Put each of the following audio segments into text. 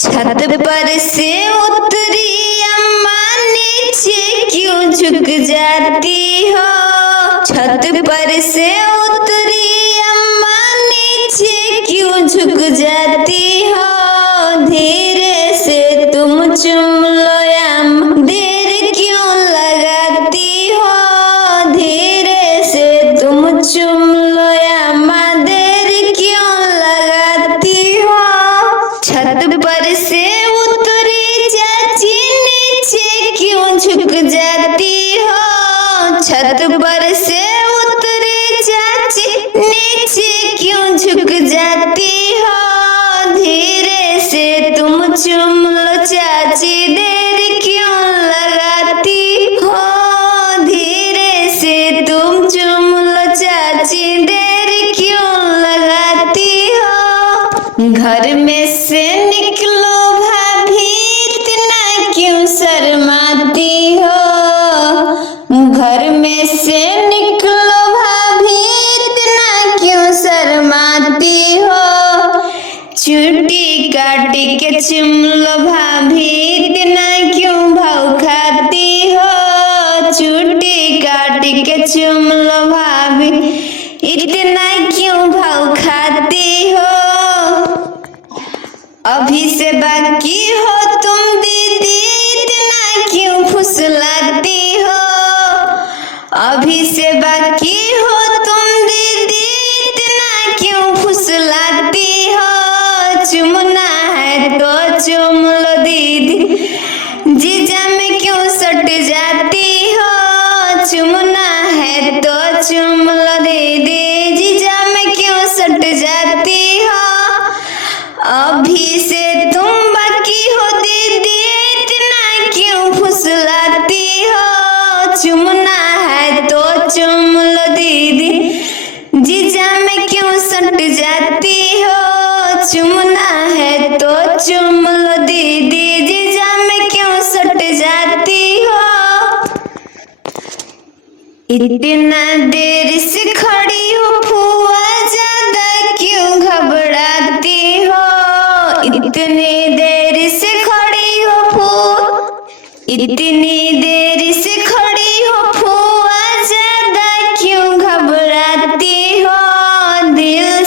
छत पर से उतरी अम्मा नीचे क्यों झुक जाती हो। छत पर से उतरी अम्मा नीचे क्यों झुक जाती हो। धीरे से तुम चुम लो अम्मा, देर क्यों लगाती हो। धीरे से तुम चुम लो अम्मा, देर क्यों लगाती हो। छत पर से उतरी चाची नीचे क्यों झुक जाती हो। छत पर से उतरी चाची नीचे क्यों झुक जाती हो। धीरे से तुम चुम लो चाची, देर क्यों लगाती हो। धीरे से तुम चुम लो चाची, देर क्यों लगाती हो। घर में से निकलो भाभी, इतना क्यों शर्माती हो। घर में से निकलो भाभी, इतना क्यों शर्माती हो। चुटी काट के चुम लो भाभी, इतना क्यों भाव खाती हो। चुटी काट के चुम लो भाभी, इतना क्यों भाव खाती हो। अभी से बाकी हो तुम दीदी, इतना क्यों फुसलाती हो। अभी से बाकी हो तुम दीदी, इतना क्यों फुसलाती हो। चुमना है तो चुम लो दीदी, जीजा में क्यों सट जाती हो। चुमना है तो चुम लो दीदी, जीजा में क्यों सट जाती हो। अभी से तुम बाकी हो दीदी, इतना क्यों फुसलाती हो। चुमना है तो चुम लो दीदी, जीजा में क्यों सट जाती हो। चुमना है तो चुम लो दीदी, जीजा में क्यों सट जाती हो। इतना देर से खड़ी हो फुआ, ज्यादा क्यों घबराती हो। इतनी देर से खड़ी हो फुआ, इतनी देर से खड़ी हो फुआ, ज्यादा क्यों घबराती हो। दिल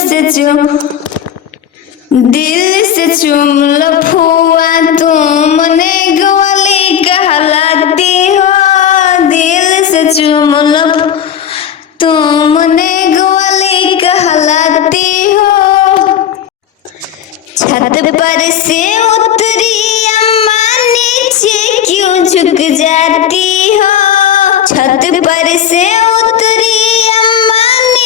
से चुम लो फुआ, तुमने ग्वाली कहलाती हो। दिल से चुम लो, तुमने ग्वाली कहलाती हो। छत पर से उतरी अम्मा नीचे क्यों झुक जाती हो। छत पर से